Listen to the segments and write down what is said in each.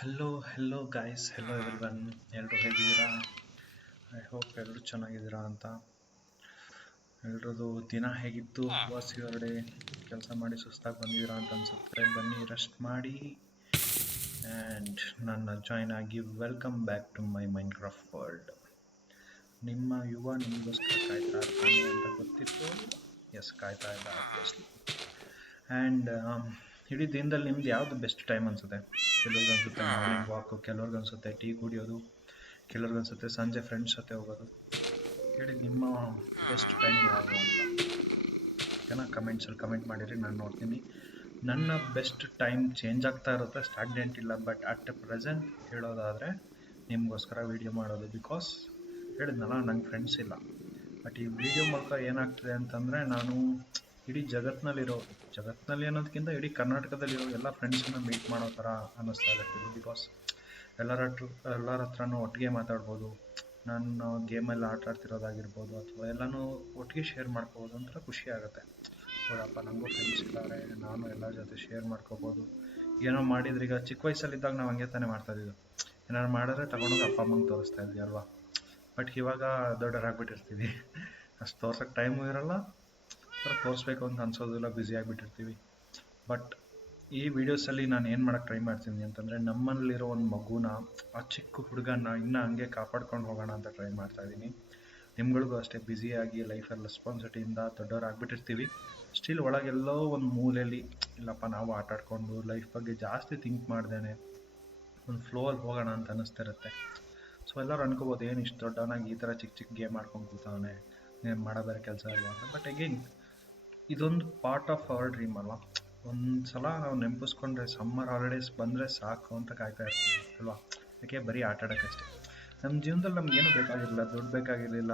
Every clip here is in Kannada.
Hello guys, hello everyone. ಎಲ್ಲರೂ ಹೇಗಿದ್ದೀರಾ? ಐ ಹೋಪ್ ಎಲ್ಲರೂ ಚೆನ್ನಾಗಿದ್ದೀರಾ ಅಂತ. ಎಲ್ರದ್ದು ದಿನ ಹೇಗಿತ್ತು? Was your day? ಕೆಲಸ ಮಾಡಿ ಸುಸ್ತಾಗಿ ಬಂದಿದ್ದೀರಾ ಅಂತ ಅನ್ಸುತ್ತೆ. ಬನ್ನಿ ರೆಸ್ಟ್ ಮಾಡಿ ಆ್ಯಂಡ್ ನನ್ನ ಜಾಯ್ನ್ ಆಗಿ. Welcome back to my mind craft world. ನಿಮ್ಮ ಯುವ ನಿಮಗೋಸ್ಕರ ಕಾಯ್ತಾ ಇರ್ತಾನೆ ಅಂತ ಗೊತ್ತಿತ್ತು. ಎಸ್, ಕಾಯ್ತಾ ಇದ್ದ ಆಬ್ವಿಯಸ್ಲಿ. ಆ್ಯಂಡ್ ಇಡೀ ದಿನದಲ್ಲಿ ನಿಮ್ದು ಯಾವುದು ಬೆಸ್ಟ್ ಟೈಮ್ ಅನಿಸುತ್ತೆ? ಕೆಲವ್ರಿಗೆ ಅನಿಸುತ್ತೆ ಮಾರ್ನಿಂಗ್ ವಾಕು, ಕೆಲವ್ರಿಗೆ ಅನಿಸುತ್ತೆ ಟೀ ಕುಡಿಯೋದು, ಕೆಲವ್ರಿಗೆ ಅನಿಸುತ್ತೆ ಸಂಜೆ ಫ್ರೆಂಡ್ಸ್ ಜೊತೆ ಹೋಗೋದು. ಹೇಳಿ ನಿಮ್ಮ ಬೆಸ್ಟ್ ಟೈಮ್ ಯಾವುದು ಅಂತ. ಓಕೆನಾ? ಕಮೆಂಟ್ಸಲ್ಲಿ ಕಮೆಂಟ್ ಮಾಡಿರಿ, ನಾನು ನೋಡ್ತೀನಿ. ನನ್ನ ಬೆಸ್ಟ್ ಟೈಮ್ ಚೇಂಜ್ ಆಗ್ತಾ ಇರುತ್ತೆ, ಸ್ಟಾಗ್ನೆಂಟ್ ಇಲ್ಲ. ಬಟ್ ಅಟ್ ಪ್ರೆಸೆಂಟ್ ಹೇಳೋದಾದರೆ ನಿಮಗೋಸ್ಕರ ವೀಡಿಯೋ ಮಾಡೋದು. ಬಿಕಾಸ್ ಹೇಳಿದ್ನಲ್ಲ, ನಂಗೆ ಫ್ರೆಂಡ್ಸ್ ಇಲ್ಲ. ಬಟ್ ಈ ವಿಡಿಯೋ ಮೂಲಕ ಏನಾಗ್ತಿದೆ ಅಂತಂದರೆ, ನಾನು ಇಡೀ ಜಗತ್ತಿನಲ್ಲಿ ಅನ್ನೋದಕ್ಕಿಂತ ಇಡೀ ಕರ್ನಾಟಕದಲ್ಲಿರೋ ಎಲ್ಲ ಫ್ರೆಂಡ್ಸನ್ನ ಮೀಟ್ ಮಾಡೋ ಥರ ಅನ್ನಿಸ್ತಾ ಇರ್ತೀವಿ. ಬಿಕಾಸ್ ಎಲ್ಲರ ಹತ್ರನೂ ಒಟ್ಟಿಗೆ ಮಾತಾಡ್ಬೋದು. ನಾನು ಗೇಮಲ್ಲಿ ಆಟ ಆಡ್ತಿರೋದಾಗಿರ್ಬೋದು, ಅಥವಾ ಎಲ್ಲನೂ ಒಟ್ಟಿಗೆ ಶೇರ್ ಮಾಡ್ಕೋಬೋದು. ಒಂಥರ ಖುಷಿ ಆಗುತ್ತೆ. ಹೌದಪ್ಪ, ನನಗೂ ಫ್ರೆಂಡ್ಸ್ ಇದ್ದಾರೆ, ನಾನು ಎಲ್ಲರ ಜೊತೆ ಶೇರ್ ಮಾಡ್ಕೋಬೋದು. ಏನೋ ಮಾಡಿದ್ರೆ, ಈಗ ಚಿಕ್ಕ ವಯಸ್ಸಲ್ಲಿದ್ದಾಗ ನಾವು ಹಂಗೆ ತಾನೇ ಮಾಡ್ತಾಯಿದ್ವಿ. ಏನಾದ್ರು ಮಾಡಿದ್ರೆ ತಗೊಂಡೋಗಿ ಅಪ್ಪ ಅಮ್ಮಂಗೆ ತೋರಿಸ್ತಾ ಇದ್ವಿ ಅಲ್ವಾ? ಬಟ್ ಇವಾಗ ದೊಡ್ಡವರಾಗ್ಬಿಟ್ಟಿರ್ತೀವಿ. ಅಷ್ಟು ತೋರ್ಸೋಕ್ಕೆ ಟೈಮು ಇರೋಲ್ಲ, ತೋರಿಸ್ಬೇಕು ಅಂತ ಅನ್ಸೋದಿಲ್ಲ, ಬ್ಯುಸಿ ಆಗಿಬಿಟ್ಟಿರ್ತೀವಿ. ಬಟ್ ಈ ವಿಡಿಯೋಸಲ್ಲಿ ನಾನು ಏನು ಮಾಡೋಕ್ಕೆ ಟ್ರೈ ಮಾಡ್ತೀನಿ ಅಂತಂದರೆ, ನಮ್ಮಲ್ಲಿರೋ ಒಂದು ಮಗುನ, ಆ ಚಿಕ್ಕ ಹುಡುಗನ ಇನ್ನೂ ಹಂಗೆ ಕಾಪಾಡ್ಕೊಂಡು ಹೋಗೋಣ ಅಂತ ಟ್ರೈ ಮಾಡ್ತಾಯಿದ್ದೀನಿ. ನಿಮ್ಗಳಿಗೂ ಅಷ್ಟೇ, ಬ್ಯುಸಿಯಾಗಿ ಲೈಫಲ್ಲಿ ರೆಸ್ಪಾನ್ಸಿಟಿಯಿಂದ ದೊಡ್ಡವರಾಗ್ಬಿಟ್ಟಿರ್ತೀವಿ. ಸ್ಟಿಲ್ ಒಳಗೆಲ್ಲೋ ಒಂದು ಮೂಲೆಯಲ್ಲಿ ಇಲ್ಲಪ್ಪ, ನಾವು ಆಟ ಆಡ್ಕೊಂಡು ಲೈಫ್ ಬಗ್ಗೆ ಜಾಸ್ತಿ ಥಿಂಕ್ ಮಾಡ್ದೇನೆ ಒಂದು ಫ್ಲೋಲ್ಲಿ ಹೋಗೋಣ ಅಂತ ಅನ್ನಿಸ್ತಿರುತ್ತೆ. ಸೊ ಎಲ್ಲರೂ ಅನ್ಕೋಬೋದು, ಏನು ಇಷ್ಟು ದೊಡ್ಡವನಾಗಿ ಈ ಥರ ಚಿಕ್ಕ ಚಿಕ್ಕ ಗೇಮ್ ಆಡ್ಕೊಂಡು ಕೂತವನೆ, ಏನು ಮಾಡೋ ಬೇರೆ ಕೆಲಸ ಇಲ್ಲ ಅಂತ. ಬಟ್ ಅಗೇನ್, ಇದೊಂದು ಪಾರ್ಟ್ ಆಫ್ ಅವರ್ ಡ್ರೀಮ್ ಅಲ್ವಾ? ಒಂದು ಸಲ ನಾವು ನೆನಪಿಸ್ಕೊಂಡ್ರೆ ಸಮ್ಮರ್ ಹಾಲಿಡೇಸ್ ಬಂದರೆ ಸಾಕು ಅಂತ ಕಾಯ್ತಾ ಇರ್ತೀವಿ ಅಲ್ವಾ? ಯಾಕೆ ಬರೀ ಆಟ ಆಡೋಕ್ಕಷ್ಟೇ. ನಮ್ಮ ಜೀವನದಲ್ಲಿ ನಮ್ಗೇನು ಬೇಕಾಗಿರಲಿಲ್ಲ, ದುಡ್ಡು ಬೇಕಾಗಿರಲಿಲ್ಲ,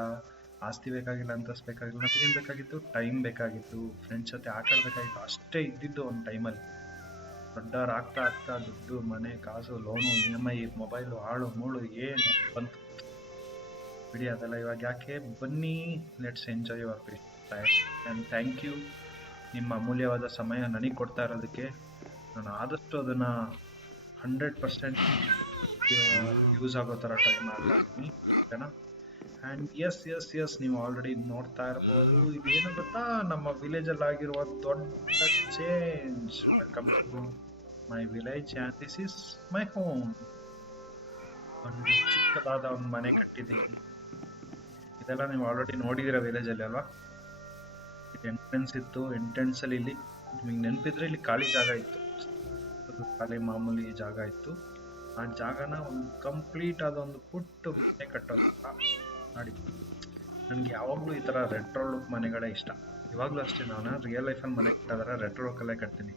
ಆಸ್ತಿ ಬೇಕಾಗಿಲ್ಲ, ಅಂತಸ್ತು ಬೇಕಾಗಿಲ್ಲ. ನಮಗೇನು ಬೇಕಾಗಿತ್ತು? ಟೈಮ್ ಬೇಕಾಗಿತ್ತು, ಫ್ರೆಂಡ್ಸ್ ಜೊತೆ ಆಟ ಆಡಬೇಕಾಗಿತ್ತು. ಅಷ್ಟೇ ಇದ್ದಿದ್ದು ಒಂದು ಟೈಮಲ್ಲಿ. ದೊಡ್ಡವ್ರು ಆಗ್ತಾ ಆಗ್ತಾ ದುಡ್ಡು, ಮನೆ, ಕಾಸು, ಲೋನು, EMI, ಮೊಬೈಲು, ಹಾಳು ಮೂಳು ಏನು ಬಂತು ಬಿಡಿ, ಅದೆಲ್ಲ ಇವಾಗ ಯಾಕೆ. ಬನ್ನಿ, let's enjoy your free time. And thank you, ನಿಮ್ಮ ಅಮೂಲ್ಯವಾದ ಸಮಯ ನನಗೆ ಕೊಡ್ತಾ ಇರೋದಕ್ಕೆ. ನಾನು ಆದಷ್ಟು ಅದನ್ನು 100% ಯೂಸ್ ಆಗೋ ಥರ ಟ್ರೈ ಮಾಡ್ತಾ ಇದ್ದೀನಿ. ಓಕೆನಾ? ಆ್ಯಂಡ್ ಎಸ್, ನೀವು ಆಲ್ರೆಡಿ ನೋಡ್ತಾ ಇರ್ಬೋದು, ಇದೇನು ಗೊತ್ತಾ, ನಮ್ಮ ವಿಲೇಜಲ್ಲಿ ಆಗಿರುವ ದೊಡ್ಡ change. Welcome to my village and this is my home. ಒಂದು ಚಿಕ್ಕದಾದ ಒಂದು ಮನೆ ಕಟ್ಟಿದ್ದೀನಿ. ಇದೆಲ್ಲ ನೀವು ಆಲ್ರೆಡಿ ನೋಡಿದಿರ ವಿಲೇಜಲ್ಲಿ ಅಲ್ವಾ? ಇದು ಎಂಟ್ರೆನ್ಸ್ ಇತ್ತು. ಎಂಟ್ರೆನ್ಸಲ್ಲಿ ಇಲ್ಲಿ ನಿಮಗೆ ನೆನಪಿದ್ರೆ ಇಲ್ಲಿ ಖಾಲಿ ಜಾಗ ಇತ್ತು, ಖಾಲಿ ಮಾಮೂಲಿ ಜಾಗ ಇತ್ತು. ಆ ಜಾಗನ ಒಂದು ಕಂಪ್ಲೀಟ್ ಆದ ಒಂದು ಪುಟ್ಟ ಮನೆ ಕಟ್ಟೋದು ಮಾಡಿ. ನನಗೆ ಯಾವಾಗಲೂ ಈ ಥರ ರೆಟ್ರೋ ಲುಕ್ ಮನೆಗಳೇ ಇಷ್ಟ. ಇವಾಗಲೂ ಅಷ್ಟೇ, ನಾನು ರಿಯಲ್ ಲೈಫಲ್ಲಿ ಮನೆ ಕಟ್ಟಿದ್ರೆ ರೆಟ್ರೋ ಲುಕ್ಕಲ್ಲೇ ಕಟ್ತೀನಿ.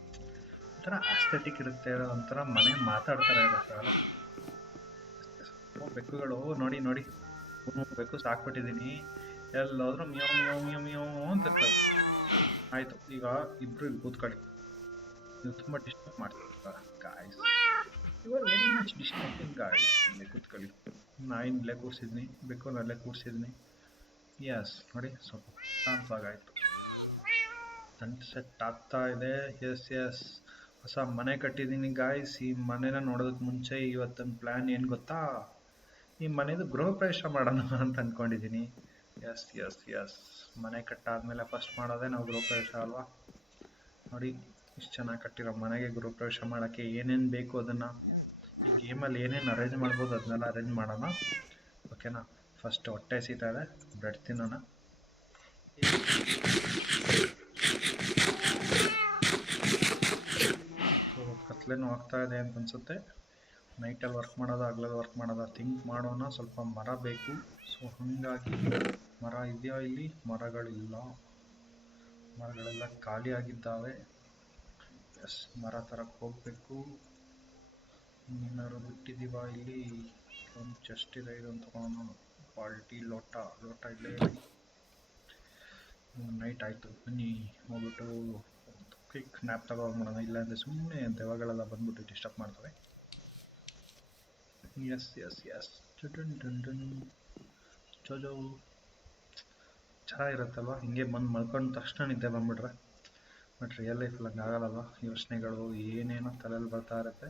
ಒಂಥರ ಆಸ್ಥೆಟಿಕ್ ಇರುತ್ತೆ, ಒಂಥರ ಮನೆ ಮಾತಾಡ್ತಾರೆ ಇರುತ್ತೆ ಅಲ್ಲ. ಬೆಕ್ಕುಗಳು ನೋಡಿ ನೋಡಿ, ಬೆಕ್ಕು ಸಾಕ್ಬಿಟ್ಟಿದ್ದೀನಿ. ಎಲ್ಲೋದ್ರೂ ಮಿಯೋ ಮಿಯೋ ಮಿಯೋ ಮಿಯೋ ಅಂತ ಇರ್ತವೆ. ಆಯಿತು, ಈಗ ಇಬ್ಬರು ಇಲ್ಲಿ ಕೂತ್ಕೊಳ್ಳಿ. ನೀವು ತುಂಬ ಡಿಸ್ಟರ್ಬ್ ಮಾಡ್ತಿರ್ತಾರೆ guys. You are very much disturbing guys. ಇಲ್ಲೇ ಕೂತ್ಕೊಳ್ಳಿ. ನಾಯಿನ ಇಲ್ಲೇ ಕೂರಿಸಿದ್ನಿ, ಬೆಕ್ಕುನ ಅಲ್ಲೇ ಕೂರಿಸಿದ್ನಿ. ಎಸ್ ನೋಡಿ, ಸ್ವಲ್ಪ ಶಾಂತವಾಗಾಯಿತು. ತಂಟು ಸೆಟ್ ಆಗ್ತಾ ಇದೆ. ಎಸ್, ಹೊಸ ಮನೆ ಕಟ್ಟಿದ್ದೀನಿ ಗಾಯ್ಸ್. ಈ ಮನೆನ ನೋಡೋದಕ್ಕೆ ಮುಂಚೆ ಇವತ್ತೊಂದು ಪ್ಲ್ಯಾನ್ ಏನು ಗೊತ್ತಾ? ಈ ಮನೆದು ಗೃಹ ಪ್ರವೇಶ ಮಾಡೋಣ ಅಂತ ಅಂದ್ಕೊಂಡಿದ್ದೀನಿ. ಎಸ್, ಮನೆ ಕಟ್ಟಾದ್ಮೇಲೆ ಫಸ್ಟ್ ಮಾಡೋದೇ ನಾವು ಗೃಹ ಪ್ರವೇಶ ಅಲ್ವಾ? ನೋಡಿ, ಇಷ್ಟು ಚೆನ್ನಾಗಿ ಕಟ್ಟಿರೋ ಮನೆಗೆ ಗೃಹ ಪ್ರವೇಶ ಮಾಡೋಕ್ಕೆ ಏನೇನು ಬೇಕು ಅದನ್ನು ಈ ಗೇಮಲ್ಲಿ ಏನೇನು ಅರೇಂಜ್ ಮಾಡ್ಬೋದು ಅದನ್ನೆಲ್ಲ ಅರೇಂಜ್ ಮಾಡೋಣ. ಓಕೆನಾ? ಫಸ್ಟ್ ಹೊಟ್ಟೆ ಹಸಿತಾ ಇದೆ, ಬ್ರೆಡ್ ತಿನ್ನೋಣ. ಸೊ ಕತ್ಲೇನೂ ಆಗ್ತಾ ಇದೆ ಅಂತ ಅನಿಸುತ್ತೆ. ನೈಟಲ್ಲಿ ವರ್ಕ್ ಮಾಡೋದು, ಹಗಲಲ್ಲಿ ವರ್ಕ್ ಮಾಡೋದು ಥಿಂಕ್ ಮಾಡೋಣ. ಸ್ವಲ್ಪ ಮರ ಬೇಕು. ಸೊ ಹಾಗಾಗಿ ಮರ ಇದೆಯಾ ಇಲ್ಲಿ? ಮರಗಳಿಲ್ಲ, ಮರಗಳೆಲ್ಲ ಖಾಲಿಯಾಗಿದ್ದಾವೆ. ಎಸ್, ಮರ ತರಕ್ಕೆ ಹೋಗಬೇಕು. ಏನಾದ್ರು ಬಿಟ್ಟಿದ್ದೀವ ಇಲ್ಲಿ? ಒಂದು ಚೆಸ್ಟ್ ಇದೆ, ಇದನ್ನು ತೊಗೊಳೋಣ. ಬಾಲ್ಟಿ, ಲೋಟ ಇಲ್ಲೇ ಇದೆ. ನೈಟ್ ಆಯಿತು, ಬನ್ನಿ ಹೋಗ್ಬಿಟ್ಟು ಕ್ವಿಕ್ ನ್ಯಾಪ್ ತಗೊಂಡ್ಬಿಡೋಣ. ಇಲ್ಲಾಂದರೆ ಸುಮ್ಮನೆ ದೆವ್ವಗಳೆಲ್ಲ ಬಂದ್ಬಿಟ್ಟು ಡಿಸ್ಟರ್ಬ್ ಮಾಡ್ತವೆ. ಎಸ್ ಜೋಜೋ ಚೆನ್ನಾಗಿರುತ್ತಲ್ವ ಹಿಂಗೆ ಬಂದು ಮಲ್ಕೊಂಡ ತಕ್ಷಣ ನಿದ್ದೆ ಬಂದುಬಿಟ್ರೆ. ಬಟ್ ರಿಯಲ್ ಲೈಫಲ್ಲಿ ಹಂಗೆ ಆಗಲ್ಲಲ್ವ? ಯೋಚನೆಗಳು ಏನೇನೋ ತಲೆಯಲ್ಲಿ ಬರ್ತಾ ಇರುತ್ತೆ.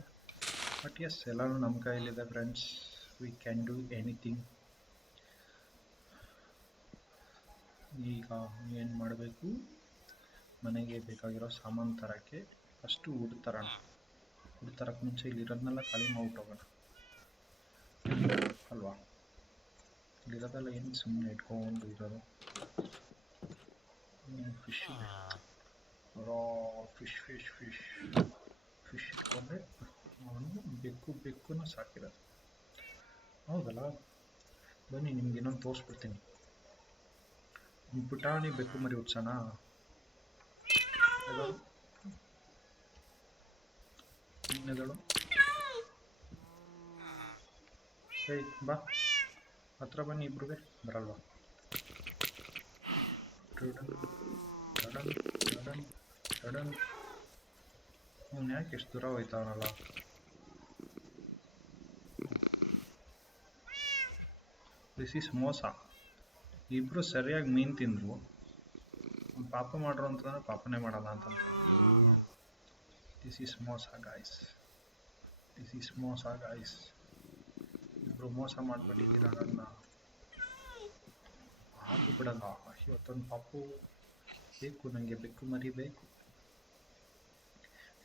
ಬಟ್ ಎಸ್ ಎಲ್ಲನೂ ನಮ್ಮ ಕೈಯಲ್ಲಿದೆ friends, we can do anything. ಈಗ ಏನು ಮಾಡಬೇಕು, ಮನೆಗೆ ಬೇಕಾಗಿರೋ ಸಾಮಾನು ತರೋಕ್ಕೆ ಫಸ್ಟು ವುಡ್ ತರೋಣ. ವುಡ್ ತರಕ್ಕೆ ಮುಂಚೆ ಇಲ್ಲಿರೋದನ್ನೆಲ್ಲ ಖಾಲಿ ಮಾಡ್ಬಿಟ್ಟೋಗೋಣ ಅಲ್ವಾ. ಇಲ್ಲಿರೋದೆಲ್ಲ ಏನು ಸುಮ್ಮನೆ ಇಟ್ಕೊಂಡು ಇರೋದು. ಫಿಶ್ ಇದೆ, ಫಿಶ್ ಫಿಶ್ ಫಿಶ್ ಫಿಶ್ ಇಟ್ಕೊಂಡ್ರೆ ಅವನು ಬೆಕ್ಕುನೂ ಸಾಕಿರೋದು ಹೌದಲ್ಲ. ಬನ್ನಿ ನಿಮ್ಗೆ ಇನ್ನೊಂದು ತೋರಿಸ್ಬಿಡ್ತೀನಿ. ಪುಟಾಣಿ ಬೆಕ್ಕು ಮರಿ ಹುಡ್ಸೋಣ. ಇನ್ನೆದಳು ಏಯ್ ಬಾ ಹತ್ರ ಬನ್ನಿ, ಇಬ್ರಿಗೆ ಬರಲ್ವಾ. ಅವ್ನು ಯಾಕೆ ಎಷ್ಟು ದೂರ ಹೋಯ್ತಾವನಲ್ಲ. ದಿಸ್ ಈಸ್ ಮೋಸ. ಇಬ್ರು ಸರಿಯಾಗಿ ಮೀನು ತಿಂದ್ರು, ಪಾಪ ಮಾಡ್ರು ಅಂತಂದ್ರೆ ಪಾಪನೇ ಮಾಡಲ್ಲ ಅಂತ. ದಿಸ್ ಈಸ್ ಮೋಸ ಗಾಯ್ಸ್, ದಿಸ್ ಈಸ್ ಮೋಸ ಗಾಯ್ಸ್. ಇಬ್ರು ಮೋಸ ಮಾಡ್ಬಿಟ್ಟಿದ್ದೀರ ನನ್ನ. ಹಾಕಿ ಬಿಡಲ್ಲ. ಇವತ್ತೊಂದು ಪಾಪು ಬೇಕು ನನಗೆ, ಬೆಕ್ಕು ಮರಿ ಬೇಕು.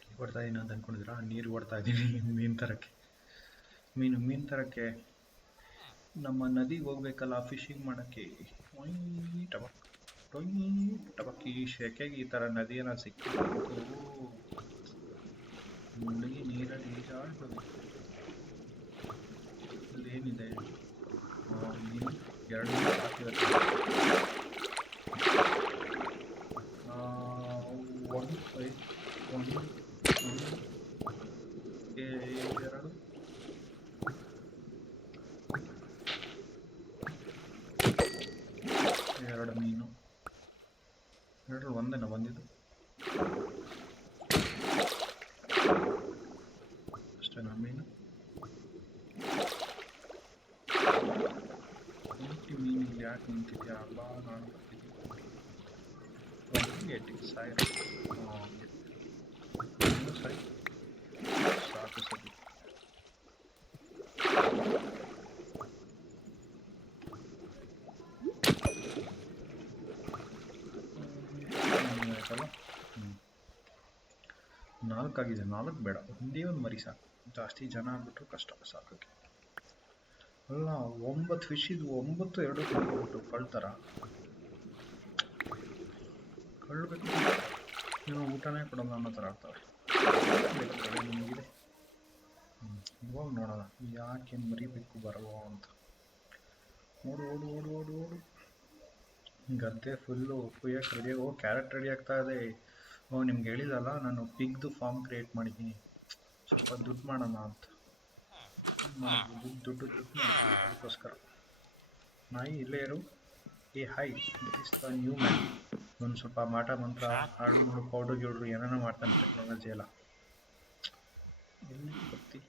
ಎಲ್ಲಿ ಕೊಡ್ತಾ ಇದ್ದೀನಿ ಅಂತ ಅಂದ್ಕೊಂಡಿದ್ದೀರಾ? ನೀರು ಕೊಡ್ತಾ ಇದ್ದೀನಿ ಮೀನು ತರಕ್ಕೆ. ಮೀನು ತರಕ್ಕೆ ನಮ್ಮ ನದಿಗೆ ಹೋಗ್ಬೇಕಲ್ಲ ಫಿಶಿಂಗ್ ಮಾಡೋಕ್ಕೆ. ಟಬಕ್ ಈ ಶೆಕೆಗೆ ಈ ಥರ ನದಿಯೆಲ್ಲ ಸಿಕ್ಕಿತ್ತು. ಮುಳುಗಿ ನೀರಲ್ಲಿ ಈಜಾಡ್ಬೋದು. ಅಲ್ಲೇನಿದೆ ಮೀನು 2 ಮೀನು ಹಾಕಿರುತ್ತೆ. 1 2 ಮೀನು, 2 ಒಂದೇನ ಬಂದಿದ್ದು ಅಷ್ಟೇನಾ ಮೀನು? ಮೀನು ಇಲ್ಲಿ ಯಾಕೆ ನಿಂತಿದ್ಯಾ? ಅಲ್ಲ ನಾನು ಬರ್ತಿದ್ದೀನಿ ಸಾಕು ಸರಿ. ಆಯ್ತಲ್ಲ, 4 ಆಗಿದೆ. 4 ಬೇಡ, ಒಂದೇ ಒಂದು ಮರಿ ಸಾಕು. ಜಾಸ್ತಿ ಜನ ಆಗ್ಬಿಟ್ರು ಕಷ್ಟ ಸಾಕೋಕ್ಕೆ. ಅಲ್ಲ 9 ಫಿಶ್ ಇದು, 9 2 ತಿನ್ಬಿಟ್ಟು ಕಳ್ತಾರ. ಕಳ್ಬೇಕು ನೀವು ಊಟನೇ ಕೊಡೋಲ್ಲ ಅನ್ನೋ ಥರ ಆಗ್ತವೆ. ನಿಮಗಿದೆ ಇವಾಗ ನೋಡೋಣ ಯಾಕೆ ಮರಿಬೇಕು ಬರಲ್ವ ಅಂತ. ಓಡು. ಗದ್ದೆ ಫುಲ್ಲು ಕುಯ್ಯಕ್ಕೆ ರೆಡಿ. ಕ್ಯಾರೆಟ್ ರೆಡಿ ಆಗ್ತಾ ಇದೆ. ನಿಮ್ಗೆ ಹೇಳಿದಲ್ಲ, ನಾನು ಪಿಗ್ದು ಫಾರ್ಮ್ ಕ್ರಿಯೇಟ್ ಮಾಡಿದ್ದೀನಿ, ಸ್ವಲ್ಪ ದುಡ್ಡು ಮಾಡೋಣ ಅಂತ. ದುಡ್ಡು ಅದಕ್ಕೋಸ್ಕರ. ನಾಯಿ ಇಲ್ಲೇ ಇರು. Hi, this is the new man. ಒಂದು ಸ್ವಲ್ಪ ಮಾಟ ಮಂತ್ರ ಹಾಳು ಪೌಡ್ರು ಗಿಡ್ರು ಏನೇನೋ ಮಾಡ್ತಾನೆ, ಟೆಕ್ನಾಲಜಿ ಎಲ್ಲ. ಎಲ್ಲಿ ಕೊತ್ತಿ?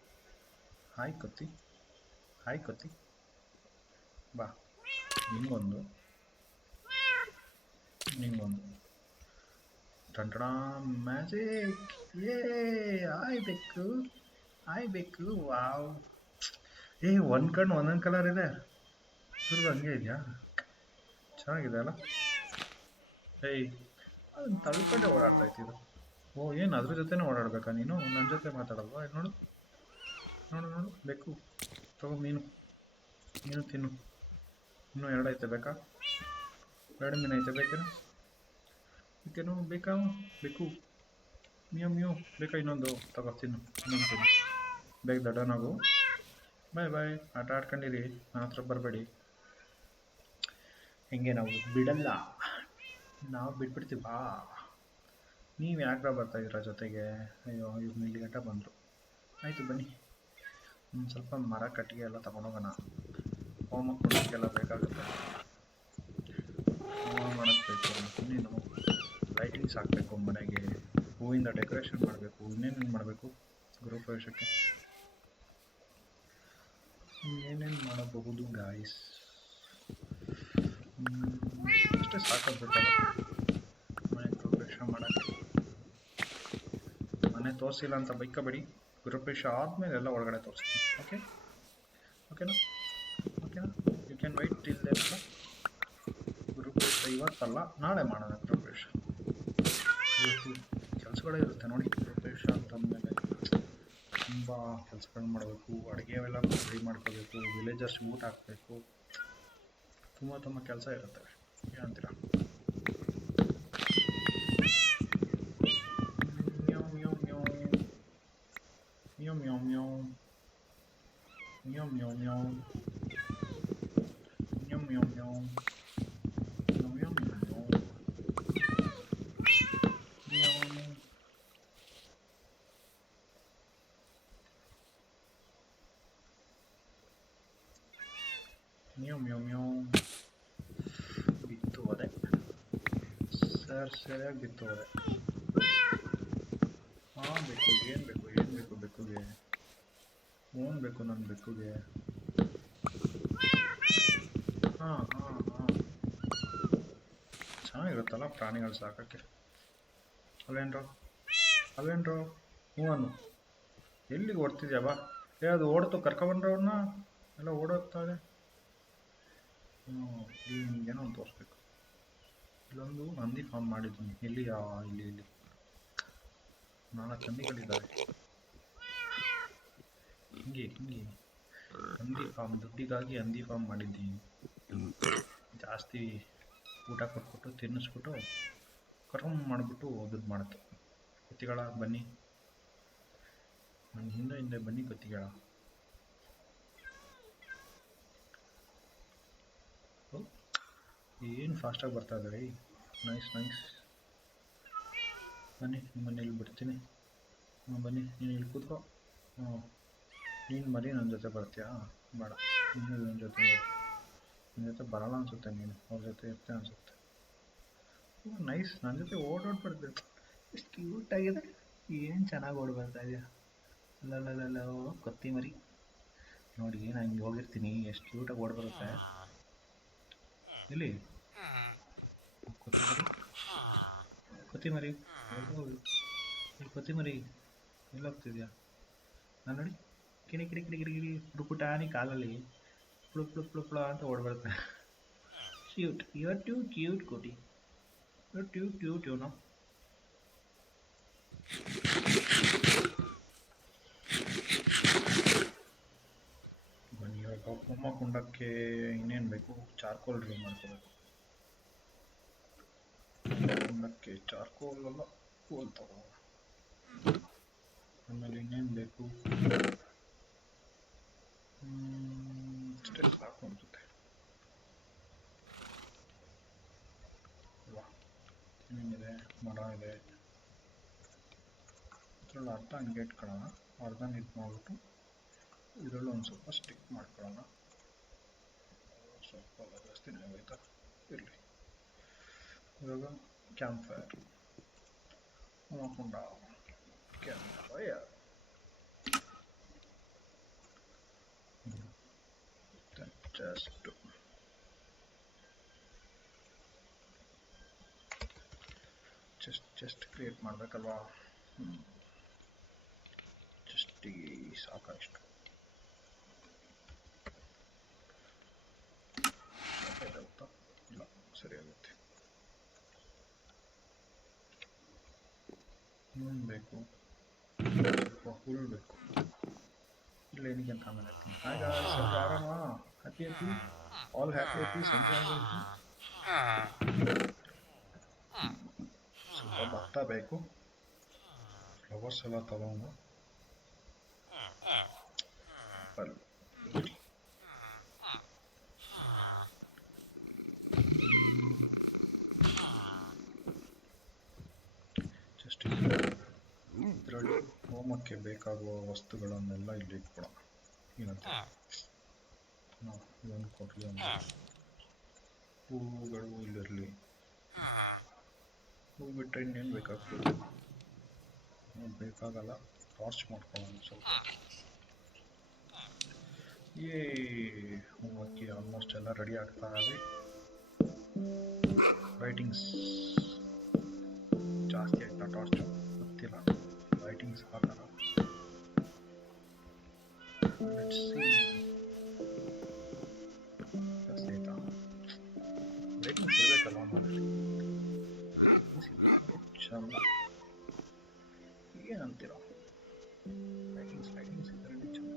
ಹಾಯ್ ಕೊತ್ತಿ ಬಾ. ನಿಂಗೊಂದು ಟಂಟಣ ಮ್ಯಾಜಿಕ್. ಆಯ್ಬೇಕು ವಾವ್. ಒಂದು ಕಣ್ಣು ಒಂದೊಂದು ಕಲರ್ ಇದೆ. ಹಂಗೆ ಇದೆಯಾ? ಚೆನ್ನಾಗಿದೆ ಅಲ್ಲ. ಅದನ್ನು ತಳ್ಕೊಂಡೆ ಓಡಾಡ್ತಾ ಇತ್ತು. ಏನು ಅದ್ರ ಜೊತೆನೇ ಓಡಾಡ್ಬೇಕಾ ನೀನು? ನನ್ನ ಜೊತೆ ಮಾತಾಡಲ್ವಾ? ನೋಡು ಬೇಕು. ತಗೋ ಮೀನು ತಿನ್ನು. ಇನ್ನೂ 2 ಐತೆ ಬೇಕಾ? 2 ಮೀನು ಐತೆ ಬೇಕೇನು? ಬೇಕಾ ಬೇಕು? ಮ್ಯೂ ಬೇಕಾ? ಇನ್ನೊಂದು ತಗೋ ತಿನ್ನು. ಬೇಗ ದೊಡ್ಡನಾಗು. ಬಾಯ್ ಆಟ ಆಡ್ಕೊಂಡಿರಿ, ನನ್ನ ಹತ್ರ ಬರಬೇಡಿ. ಹೆಂಗೆ ನಾವು ಬಿಡಲ್ಲ, ನಾವು ಬಿಟ್ಬಿಡ್ತೀವಿ. ಬಾ, ನೀವು ಯಾಕೆ ಬರ್ತಾ ಇದ್ದೀರಾ ಜೊತೆಗೆ? ಅಯ್ಯೋ, ಇವ್ರು ಇಲ್ಲಿ ಗಂಟ ಬಂದರು. ಆಯಿತು ಬನ್ನಿ, ಸ್ವಲ್ಪ ಮರ ಕಟ್ಟಿಗೆ ಎಲ್ಲ ತಗೊಂಡೋಗೋಣ. ಹೋಮಕ್ಕೆ ಕೊಡೋಕ್ಕೆಲ್ಲ ಬೇಕಾಗುತ್ತೆ. ಹೋಮ ಮಾಡೋಕ್ಕೆ ಬೇಕು. ಇನ್ನೇನು ಲೈಟಿಂಗ್ಸ್ ಹಾಕಬೇಕು ಮನೆಗೆ, ಹೂವಿಂದ ಡೆಕೋರೇಷನ್ ಮಾಡಬೇಕು. ಇನ್ನೇನೇನು ಮಾಡಬೇಕು ಗೃಹಪ್ರವೇಶಕ್ಕೆ? ಏನೇನು ಮಾಡಬಹುದು ಗಾಯ್ಸ್? ಅಷ್ಟೇ ಸಾಕಾಗ್ಬೇಕಲ್ಲ ಮನೆ ಗೃಹಪ್ರವೇಶ ಮಾಡೋಕ್ಕೆ. ಮನೆ ತೋರಿಸಿಲ್ಲ ಅಂತ ಬೈಕಬೇಡಿ, ಗೃಹಪ್ರವೇಶ ಆದಮೇಲೆ ಎಲ್ಲ ಒಳಗಡೆ ತೋರಿಸ್ತೀನಿ. ಓಕೆ ಓಕೆನಾ ಓಕೆನಾ you can wait till then. ಗೃಹಪ್ರವೇಶ ಇವತ್ತಲ್ಲ, ನಾಳೆ ಮಾಡೋಣ ಗೃಹಪ್ರವೇಶ. ಇವತ್ತು ಕೆಲಸಗಳೇ ಇರುತ್ತೆ ನೋಡಿ. ಗೃಹಪ್ರವೇಶ ಅಂತಂದಮೇಲೆ ತುಂಬ ಕೆಲಸಗಳನ್ನ ಮಾಡಬೇಕು, ಅಡುಗೆ ಎಲ್ಲ ರೆಡಿ ಮಾಡ್ಕೋಬೇಕು, ವಿಲೇಜರ್ಸ್ ಊಟ ಹಾಕಬೇಕು, ತುಂಬ ಕೆಲಸ ಇರುತ್ತೆ. ಏನಂತೀರಾ? ಮ್ಯಾವ್ ಮ್ಯಾವ್ ಮ್ಯಾವ್ ಮ್ಯಾವ್ ಮ್ಯಾವ್ ಮ್ಯಾವ್ ಮ್ಯಾವ್ ಮ್ಯಾವ್ ಮ್ಯಾವ್ ಮ್ಯಾವ್ ಮ್ಯಾವ್ ಮ್ಯಾವ್ ಮ್ಯಾವ್ ಮ್ಯಾವ್ ಮ್ಯಾವ್. ಬಿತ್ತು ಹೋದೆ ಸರಿಯಾಗಿ ಬಿತ್ತು ಹೋದೆ. ಹಾಂ ಬೇಕು, ಏನು ಬೇಕು ಬೆಕ್ಕುಗೆ? ಫೋನ್ ಬೇಕು ನನ್ನ ಬೆಕ್ಕುಗೆ. ಹಾಂ ಚೆನ್ನಾಗಿರುತ್ತಲ್ಲ ಪ್ರಾಣಿಗಳು ಸಾಕೋಕ್ಕೆ. ಅಲ್ವೇನ್ರೋ ಹ್ಞೂ ಅನ್ನು. ಎಲ್ಲಿಗೆ ಓಡ್ತಿದ್ಯಾ ಬಾ? ಅದು ಓಡ್ತು, ಕರ್ಕೊಬಂಡ್ರೆ ಅವ್ರನ್ನ ಎಲ್ಲ ಓಡೋಗ್ತಾರೆ. ಇಲ್ಲಿ ನಿಮಗೇನೋ ಒಂದು ತೋರಿಸ್ಬೇಕು. ಇಲ್ಲೊಂದು ನಂದಿ ಫಾರ್ಮ್ ಮಾಡಿದ್ದೀನಿ. ಇಲ್ಲಿ 4 ಹಂದಿಗಳಿದ್ದಾವೆ. ಹಿಂಗೆ ಹಂದಿ ಫಾರ್ಮ್, ದುಡ್ಡಿಗಾಗಿ ಹಂದಿ ಫಾರ್ಮ್ ಮಾಡಿದ್ದೀನಿ. ಜಾಸ್ತಿ ಊಟ ಕೊಟ್ಬಿಟ್ಟು ತಿನ್ನಿಸ್ಬಿಟ್ಟು ಮಾಡಿಬಿಟ್ಟು ದುಡ್ಡು ಮಾಡುತ್ತೆ. ಕತ್ತಿಗಳ ಬನ್ನಿ, ನನ್ನ ಹಿಂದೆ ಬನ್ನಿ ಕತ್ತಿಗಳ. ಏನು ಫಾಸ್ಟಾಗಿ ಬರ್ತಾ ಇದ್ದಾರೆ. ನೈಸ್ ಬನ್ನಿ, ನಿಮ್ಮನ್ನು ಇಲ್ಲಿ ಬಿಡ್ತೀನಿ. ಬನ್ನಿ, ನೀನು ಇಲ್ಲಿ ಕೂತ್ಕೋ. ನೀನು ಮರಿ ನನ್ನ ಜೊತೆ ಬರ್ತೀಯಾ? ಬೇಡ, ನಿನ್ನ ಜೊತೆ ಬರಲ್ಲ ಅನಿಸುತ್ತೆ. ನೀನು ಅವ್ರ ಜೊತೆ ಇರ್ತೆ ಅನಿಸುತ್ತೆ. ನೈಸ್, ನನ್ನ ಜೊತೆ ಓಡಾಡ್ಬಾರ್ದು. ಎಷ್ಟು ಕ್ಯೂಟಾಗಿದೆ. ಏನು ಚೆನ್ನಾಗಿ ಓಡ್ಬರ್ತಾ ಇದೆಯಾ? ಅಲ್ಲ ಕತ್ತಿ ಮರಿ ನೋಡಿ, ನಾನು ಹಿಂಗೆ ಹೋಗಿರ್ತೀನಿ, ಎಷ್ಟು ಕ್ಯೂಟಾಗಿ ಓಡ್ಬರುತ್ತೆ. ಇಲ್ಲಿ ಕೊತ್ತಿಮರಿ ಕೊತ್ತಿಮರಿ ಎಲ್ಲ ಹೋಗ್ತಿದ್ಯಾ? ನಾನು ನೋಡಿ, ಕಿಡಿ ಪುಟಾಣಿ ಕಾಲಲ್ಲಿ ಪುಳ ಅಂತ ಓಡ್ಬರುತ್ತೆ. Cute, you are too cute Koti, you are too cute no. ಬನ್ನಿ, ಇವಾಗ ಹೋಮ ಕುಂಡಕ್ಕೆ ಇನ್ನೇನು ಬೇಕು? ಚಾರ್ಕೋಲ್ ರೆಡಿ ಮಾಡ್ಕೋಬೇಕು. ಕುಂಡಕ್ಕೆ ಚಾರ್ಕೋಲ್ ಅಲ್ಲ, ಕೋಲ್ ತಗೋ. ಆಮೇಲೆ ಇನ್ನೇನು ಬೇಕು? ಅಷ್ಟೇ ಸಾಕು ಅನಿಸುತ್ತೆ ಅಲ್ವಾ? ಇನ್ನೇನಿದೆ? ಮರ ಇದೆ, ಇದರಲ್ಲಿ ಅರ್ಧ ಹಂಗೆ ಇಟ್ಕೊಳ್ಳೋಣ, ಅರ್ಧ ಇದು ಮಾಡಿಬಿಟ್ಟು ಇದರಲ್ಲೂ ಒಂದು ಸ್ವಲ್ಪ ಸ್ಟಿಕ್ ಮಾಡ್ಕೊಳ್ಳೋಣ. ಸ್ವಲ್ಪ ಜಾಸ್ತಿನೇ ಆಗೋಯ್ತಾ? ಇರಲಿ. ಇವಾಗ ಕ್ಯಾಂಪ್ ಫೈರ್ ನೋಡ್ಕೊಂಡ. ಕ್ಯಾಂಪ್ ಫೈರ್ ಜಸ್ಟ್ ಕ್ರಿಯೇಟ್ ಮಾಡಬೇಕಲ್ವಾ? ಜಸ್ಟಿಗೆ ಸಾಕಾಗಿಷ್ಟು. ಇಲ್ಲ, ಸರಿಯಾಗುತ್ತೆ. ಬೇಕು, ಸ್ವಲ್ಪ ಹುಲ್ ಬೇಕು. ಇಲ್ಲ ಏನಿಗೆ ಅಂತ ಆಮೇಲೆ ಹೇಳ್ತೀನಿ. ಹಾಗ ಆರಾಮ, ಹ್ಯಾಪಿ ಆಲ್ ಹ್ಯಾಪಿ ಸಂಜೆ ಆಗೈತಿ. ಸ್ವಲ್ಪ ಭತ್ತ ಬೇಕು, ಫ್ಲವರ್ಸ್ ಎಲ್ಲ ತಗೊಂಡು ಜಸ್ಟ್ ಇದರಲ್ಲಿ ಹೋಮಕ್ಕೆ ಬೇಕಾಗುವ ವಸ್ತುಗಳನ್ನೆಲ್ಲ ಇಲ್ಲಿ ಇಟ್ಕೊಡೋಣ. ಏನಂತ ಇದೊಂದು ಕೊಡಲಿ, ಒಂದು ಹೂವುಗಳು ಇಲ್ಲಿರಲಿ. ಹೂ ಬಿಟ್ಟರೆ ಇನ್ನೇನು ಬೇಕಾಗ್ತದೆ? ಬೇಕಾಗಲ್ಲ. ಟಾರ್ಚ್ ಮಾಡ್ಕೊಳ್ಳೋಣ ಸ್ವಲ್ಪ. ಹೋಮಕ್ಕೆ ಆಲ್ಮೋಸ್ಟ್ ಎಲ್ಲ ರೆಡಿ ಆಗ್ತಾ ಇದೆ. ಲೈಟಿಂಗ್ಸ್ ಜಾಸ್ತಿ ಆಯ್ತಾ? ಟಾರ್ಚ್ ಗೊತ್ತಿಲ್ಲ, ಲೈಟಿಂಗ್ಸ್ ಆ ಥರ ಲೆಟ್ಸ್ ಸಿ ಆಯ್ತಾ ಲೈಟಿಂಗ್ಸ್ ಇರಬೇಕಲ್ವ ಮನೇಲಿ ಚಂದ ಏನಂತೀರ ಲೈಟಿಂಗ್ಸ್ ಇದ್ರೆ ಚಂದ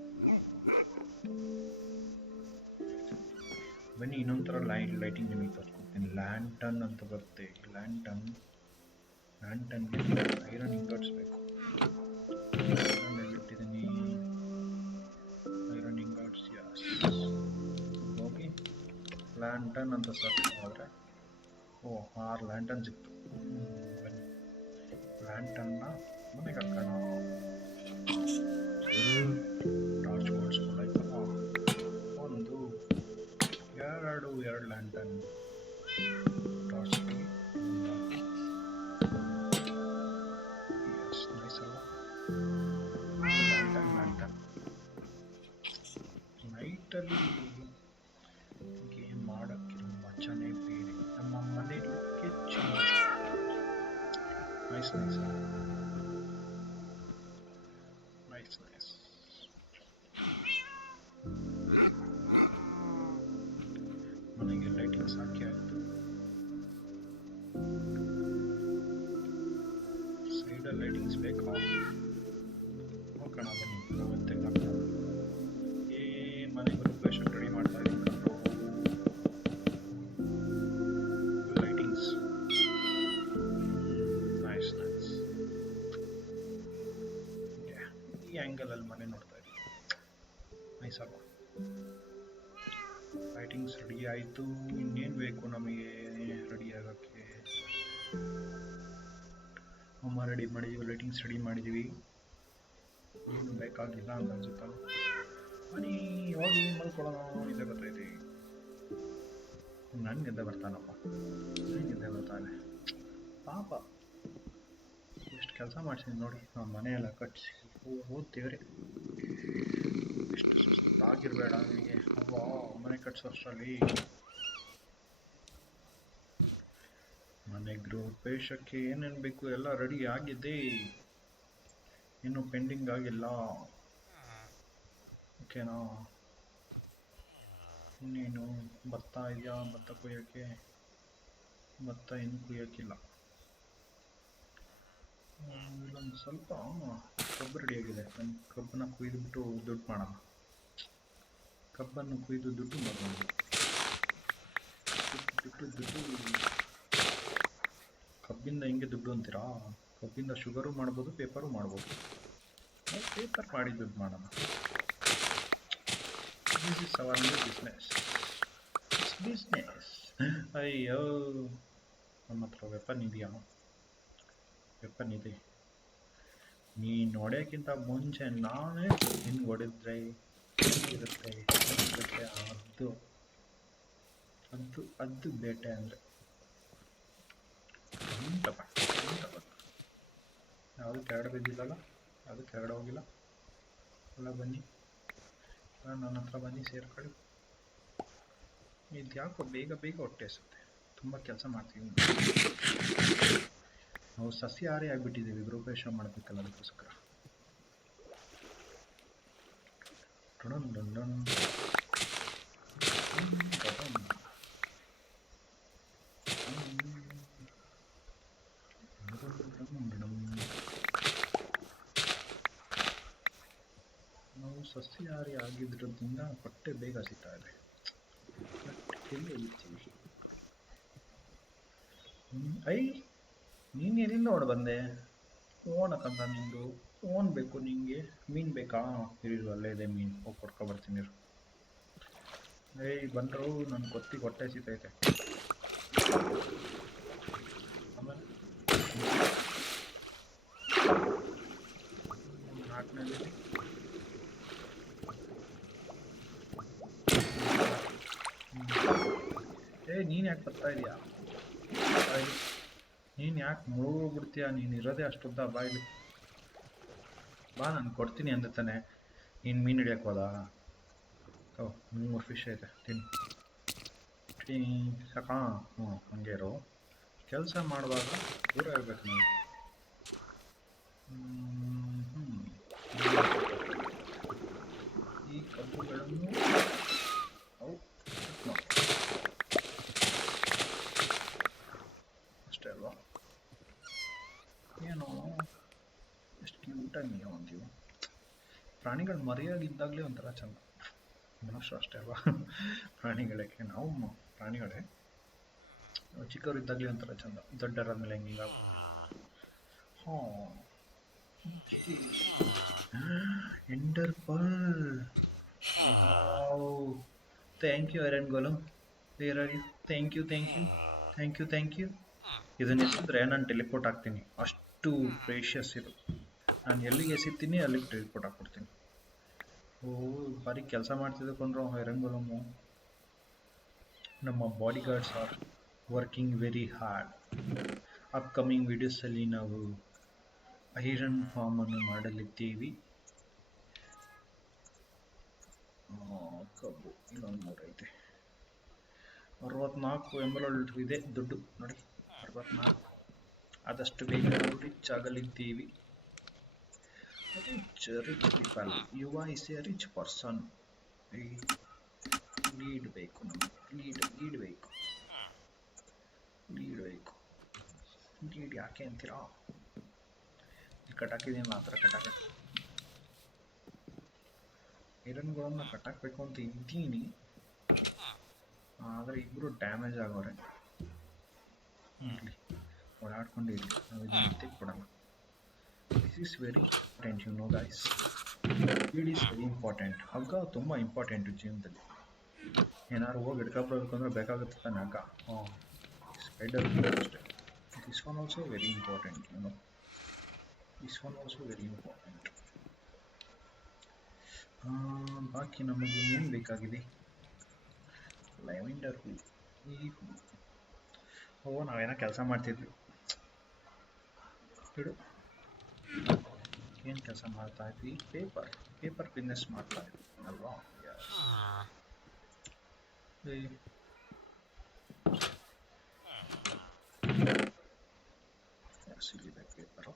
ಬನ್ನಿ ಇನ್ನೊಂಥರ ಲೈಟಿಂಗ್ ನಿಮಗೆ ತೋರಿಸ್ಕೊಡ್ತೀನಿ ಲ್ಯಾಂಟನ್ ಅಂತ ಬರುತ್ತೆ ಲ್ಯಾಂಟನ್ಗೆ ಐರನ್ ಇಂಗಾಟ್ಸ್ ಬೇಕು ಇಟ್ಟಿದ್ದೀನಿ ಐರನ್ ಇಂಗಾಟ್ಸ್ ಯಸ್ ಹೋಗಿ ಲ್ಯಾಂಟನ್ ಅಂತ ಸರ್ಚ್ ಮಾಡಿದ್ರೆ ಓ 6 ಲ್ಯಾಂಟನ್ ಸಿಕ್ತು ಬನ್ನಿ ಲ್ಯಾಂಟನ್ನ ಮನೆಗೆ ಹಾಕೋಣ ಟಾರ್ಚ್ ಓಡಿಸ್ಕೊಳ್ಳಾಯ್ತಲ್ಲ 1 2 ಲ್ಯಾಂಟನ್ ಟಾರ್ಚ್ ಎಸ್ ನೈಸ್ ಅಲ್ಲ ಲ್ಯಾಂಟನ್ ನೈಟಲ್ಲಿ ಗೇಮ್ ಮಾಡೋಕ್ಕಿರೋ ಮಜಾನೇ ಬೇರೆ ನಮ್ಮ ಮನೆ ಲುಕ್ಕೆ ನೈಸ್ ಮನೆಗೆ ಲೈಟಿಂಗ್ಸ್ ಹಾಕಿ ಆಯಿತು ಸೈಡಲ್ಲಿ ಲೈಟಿಂಗ್ಸ್ ಬೇಕಾ ನೋಡೋಣ ಬನ್ನಿ ಮತ್ತೆ ಮನೆಗೆ ಲೊಕೇಶನ್ ರೆಡಿ ಮಾಡ್ತಾ ಇದ್ದೀನಿ ಲೈಟಿಂಗ್ಸ್ ನೈಸ್ ಈ ಆ್ಯಂಗಲಲ್ಲಿ ಮನೆ ನೋಡ್ತಾ ಇದ್ದೀನಿ ನೈಸ್ ಅಲ್ವಾ ಲೈಟಿಂಗ್ಸ್ ರೆಡಿ ಆಯಿತು ಇನ್ನೇನು ಬೇಕು ನಮಗೆ ರೆಡಿ ಆಗೋಕ್ಕೆ ಅಮ್ಮ ರೆಡಿ ಮಾಡಿದ್ದೀವಿ ಲೈಟಿಂಗ್ಸ್ ರೆಡಿ ಮಾಡಿದ್ದೀವಿ ಏನು ಬೇಕಾಗಿಲ್ಲ ಅಂತ ಅನ್ಸುತ್ತಲ್ಲ ಬನ್ನಿ ಹೋಗಿ ಮಲ್ಕೊಳ್ಳೋಣ ನಿದ್ದೆ ಬರ್ತೈತೆ ನನಗೆ ನಿದ್ದೆ ಬರ್ತಾನಪ್ಪ ನಿದ್ದೆ ಬರ್ತಾನೆ ಪಾಪ ಎಷ್ಟು ಕೆಲಸ ಮಾಡ್ತೀನಿ ನೋಡಿ ನಾವು ಮನೆಯೆಲ್ಲ ಕಟ್ಟಿಸಿ ಓದ್ತೀವ್ರಿ ಎಷ್ಟು ಸುಸ್ತಾಗಿರಬೇಡ ನನಗೆ ಅಲ್ವಾ ಮನೆ ಕಟ್ಸೋಷ್ಟರಲ್ಲಿ ಮನೆ ಗೃಹಪ್ರವೇಶಕ್ಕೆ ಏನೇನು ಬೇಕು ಎಲ್ಲ ರೆಡಿ ಆಗಿದೆ ಇನ್ನೂ ಪೆಂಡಿಂಗ್ ಆಗಿಲ್ಲ ಓಕೆನಾ ಇನ್ನೇನು ಭತ್ತ ಇದೆಯಾ ಭತ್ತ ಕೊಯ್ಯೋಕ್ಕೆ ಭತ್ತ ಇನ್ನು ಕುಯ್ಯೋಕ್ಕಿಲ್ಲ ಇಲ್ಲೊಂದು ಸ್ವಲ್ಪ ಕಬ್ಬು ರೆಡಿಯಾಗಿದೆ ಕಬ್ಬನ್ನ ಕುಯ್ದುಬಿಟ್ಟು ದುಡ್ಡು ಮಾಡೋಣ ಕಬ್ಬನ್ನು ಕುಯ್ದು ದುಡ್ಡು ಮಾಡೋದು ದುಡ್ಡು ಕಬ್ಬಿಂದ ಹೆಂಗೆ ದುಡ್ಡು ಅಂತೀರಾ ಕಬ್ಬಿಂದ ಶುಗರು ಮಾಡ್ಬೋದು ಪೇಪರು ಮಾಡ್ಬೋದು ಪೇಪರ್ ಮಾಡಿ ದುಡ್ಡು ಮಾಡೋಣ this is our new business ಅಯ್ಯೋ ನಮ್ಮ ಹತ್ರ ವೆಪನ್ ಇದೆಯಾ ವೆಪನ್ ಇದೆ ನೀನು ಹೊಡೆಯೋಕ್ಕಿಂತ ಮುಂಚೆ ನಾನೇ ನಿನ್ಗೆ ಹೊಡೆದ್ರೆ ಇರುತ್ತೆ ಅದು ಬೇಟೆ ಅಂದರೆ ಯಾವುದು ಕೆರಡೆ ಬಿದ್ದಿಲ್ಲಲ್ಲ ಅದು ಕೆರಡೆ ಹೋಗಿಲ್ಲ ಎಲ್ಲ ಬನ್ನಿ ನನ್ನ ಹತ್ರ ಬನ್ನಿ ಸೇರ್ಕೊಳ್ಳಿ ಇದು ಯಾಕೋ ಬೇಗ ಹೊಟ್ಟೆ ಹಸುತ್ತೆ ತುಂಬ ಕೆಲಸ ಮಾಡ್ತೀವಿ ನಾವು ಸಸ್ಯಾಹಾರಿ ಆಗಿಬಿಟ್ಟಿದ್ದೀವಿ ಗೃಹಪ್ರವೇಶ ಮಾಡಬೇಕಲ್ಲ ಅದಕ್ಕೋಸ್ಕರ ನಾವು ಸಸ್ಯಾಹಾರಿ ಆಗಿದ್ರಿಂದ ಹೊಟ್ಟೆ ಬೇಗ ಸಿಗ್ತಾ ಇದೆ ಐ ನೀನು ಎಲ್ಲಿಂದ ಹೊಡ ಬಂದೆ ಓನಕ್ಕಂತ ನಿಂದು ಓನ್ ಬೇಕು ನಿಂಗೆ ಮೀನು ಬೇಕಾ ಇರು ಅಲ್ಲೇ ಇದೆ ಮೀನು ಹೋಗಿ ಕೊಡ್ಕೊಬರ್ತೀನಿ ಏಯ್ ಬಂದರು ನನ್ನ ಕೊತ್ತಿಗೆ ಹೊಟ್ಟೆ ಸಿಗ್ತೈತೆ ಆಮೇಲೆ ನಾಲ್ಕನೇಲಿ ನೀನು ಯಾಕೆ ಬರ್ತಾ ಇದೀಯಾ ನೀನು ಯಾಕೆ ಮುಳುಗೋಗ್ಬಿಡ್ತೀಯ ನೀನು ಇರೋದೇ ಅಷ್ಟುದ್ದ ಬಾಯಿಲಿ ಬಾ ನಾನು ಕೊಡ್ತೀನಿ ಅಂದ ತಾನೆ ನೀನು ಮೀನು ಹಿಡಿಯಕ್ಕೆ ಹೋದ ಓ 3 ಫಿಶ್ ಐತೆ ತಿನ್ನಿ ಸಾಕಾ ಹಂಗೆ ಇರೋ ಕೆಲಸ ಮಾಡುವಾಗ ದೂರ ಇರಬೇಕು ನೀವು ಈ ಪ್ರಾಣಿಗಳು ಮರಿಯಾಗಿದ್ದಾಗಲೇ ಒಂಥರ ಚಂದ. ಮನುಷ್ಯರು ಅಷ್ಟೇ ಅಲ್ವಾ ಪ್ರಾಣಿಗಳಕ್ಕೆ ನಾವು ಪ್ರಾಣಿಗಳೇ ಚಿಕ್ಕವರಿದ್ದಾಗಲೇ ಒಂಥರ ಚಂದ, ದೊಡ್ಡರಾದ್ಮೇಲೆ ಹೆಂಗಿಂಗ ಹಾಂ. Ender pearl, thank you iron golem, where are you? Thank you thank you thank you thank you. ಇದನ್ನ ಎಸಿದ್ರೆ ನಾನು ಟೆಲಿಪೋರ್ಟ್ ಆಗ್ತೀನಿ, ಅಷ್ಟು ಪ್ರೇಷಿಯಸ್ ಇದು. ನಾನು ಎಲ್ಲಿಗೆ ಎಸಿತೀನಿ ಅಲ್ಲಿಗೆ ಟೆಲಿಪೋರ್ಟ್ ಹಾಕ್ಬಿಡ್ತೀನಿ. ಓ ಭಾರಿ ಕೆಲಸ ಮಾಡ್ತಿದ್ದಕೊಂಡ್ರು ಐರನ್ ಗೋಲಮು. ನಮ್ಮ bodyguards are working very hard. Upcoming ವಿಡಿಯೋಸಲ್ಲಿ ನಾವು ಐರನ್ ಫಾರ್ಮನ್ನು ಮಾಡಲಿದ್ದೀವಿ. ಕಬ್ಬು ಇನ್ನೊಂದು 3 ಐತೆ. 64 ಎಂಬಲ್ ಇದೆ ದುಡ್ಡು ನೋಡಿ, 64. ಆದಷ್ಟು ಬೇಗ ರಿಚ್ ಆಗಲಿದ್ದೀವಿ. ರಿಚ್ ಪೀಪಲ್, ಯುವ is A rich person. Lead ಬೇಕು ನಮಗೆ, ಲೀಡ್ ಬೇಕು. ಲೀಡ್ ಯಾಕೆ ಅಂತೀರಾ? ಕಟ್ಟಾಕಿದೀನಲ್ಲ ಆ ಥರ ಕಟ್ಟಾಕಿ ಐರನ್ಗಳನ್ನ ಕಟ್ಟಾಕಬೇಕು ಅಂತ ಇದ್ದೀನಿ, ಆದರೆ ಇಬ್ಬರು ಡ್ಯಾಮೇಜ್ ಆಗೋರೆ. ಓಡಾಡ್ಕೊಂಡು ಇರಲಿ, ನಾವು ಇದನ್ನು ತೆಗೆದುಕೊಡೋಣ. This is very important, you know guys. Lead is very important. ಹಗ್ಗ ತುಂಬ ಇಂಪಾರ್ಟೆಂಟು ಜೀವನದಲ್ಲಿ. ಏನಾದ್ರು ಹೋಗಿ ಹಿಡ್ಕೊಬರ್ಬೇಕು ಅಂದರೆ ಬೇಕಾಗುತ್ತೆ ತಾನೆ ಹಗ್ಗ. ಸ್ಪೈಡರ್ ಅಷ್ಟೇ. This one also very important, you know. This one also very important. ಬಾಕಿ ನಮಗೆ ಇನ್ನೇನು ಬೇಕಾಗಿದೆ? ಲ್ಯಾವೆಂಡರ್ ಹೂ, ಈ ಹೂ. ನಾವೇನೋ ಕೆಲಸ ಮಾಡ್ತಿದ್ವಿ ಬಿಡು. ಏನು ಕೆಲಸ ಮಾಡ್ತಾ ಇದ್ವಿ? ಪೇಪರ್ ಬಿಸ್ನೆಸ್ ಮಾಡ್ತಾ ಇದ್ವಿ ಅಲ್ವಾ? ಸಿಗಿದೆ ಪೇಪರು.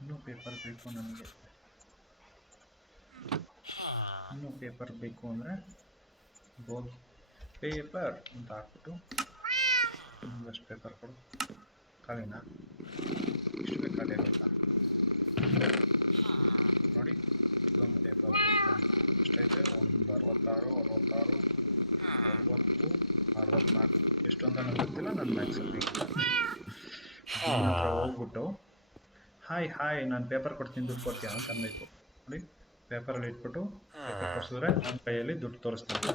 ಇನ್ನೂ ಪೇಪರ್ ಬೇಕು ನಮಗೆ. ಇನ್ನೂ ಪೇಪರ್ ಬೇಕು ಅಂದರೆ ಹೋಗಿ ಪೇಪರ್ ಅಂತ ಹಾಕ್ಬಿಟ್ಟು ಇನ್ನೊಂದಷ್ಟು ಪೇಪರ್ ಕೊಡು. ಖಾಲಿನಾ? ಇಷ್ಟು ಬೇಕಾದ್ರೆ ಗೊತ್ತಾ ನೋಡಿ. ಇದೊಂದು ಪೇಪರ್ ಎಷ್ಟೈತೆ? ಒಂದು 66, 60, 64. ಎಷ್ಟು ಅಂತ ನನಗೆ ಗೊತ್ತಿಲ್ಲ. ನನ್ನ ಮ್ಯಾಕ್ಸಲ್ಲಿ ಹತ್ರ ಹೋಗ್ಬಿಟ್ಟು ಹಾಯ್ ನಾನು ಪೇಪರ್ ಕೊಡ್ತೀನಿ, ದುಡ್ಡು ಕೊಡ್ತೀಯ ಅಂತ ಅನ್ಬೇಕು. ನೋಡಿ, ಪೇಪರಲ್ಲಿ ಇಟ್ಬಿಟ್ಟು ಪೇಪರ್ ಕೊಡಿಸಿದ್ರೆ ನನ್ನ ಕೈಯಲ್ಲಿ ದುಡ್ಡು ತೋರಿಸ್ತೀನಿ.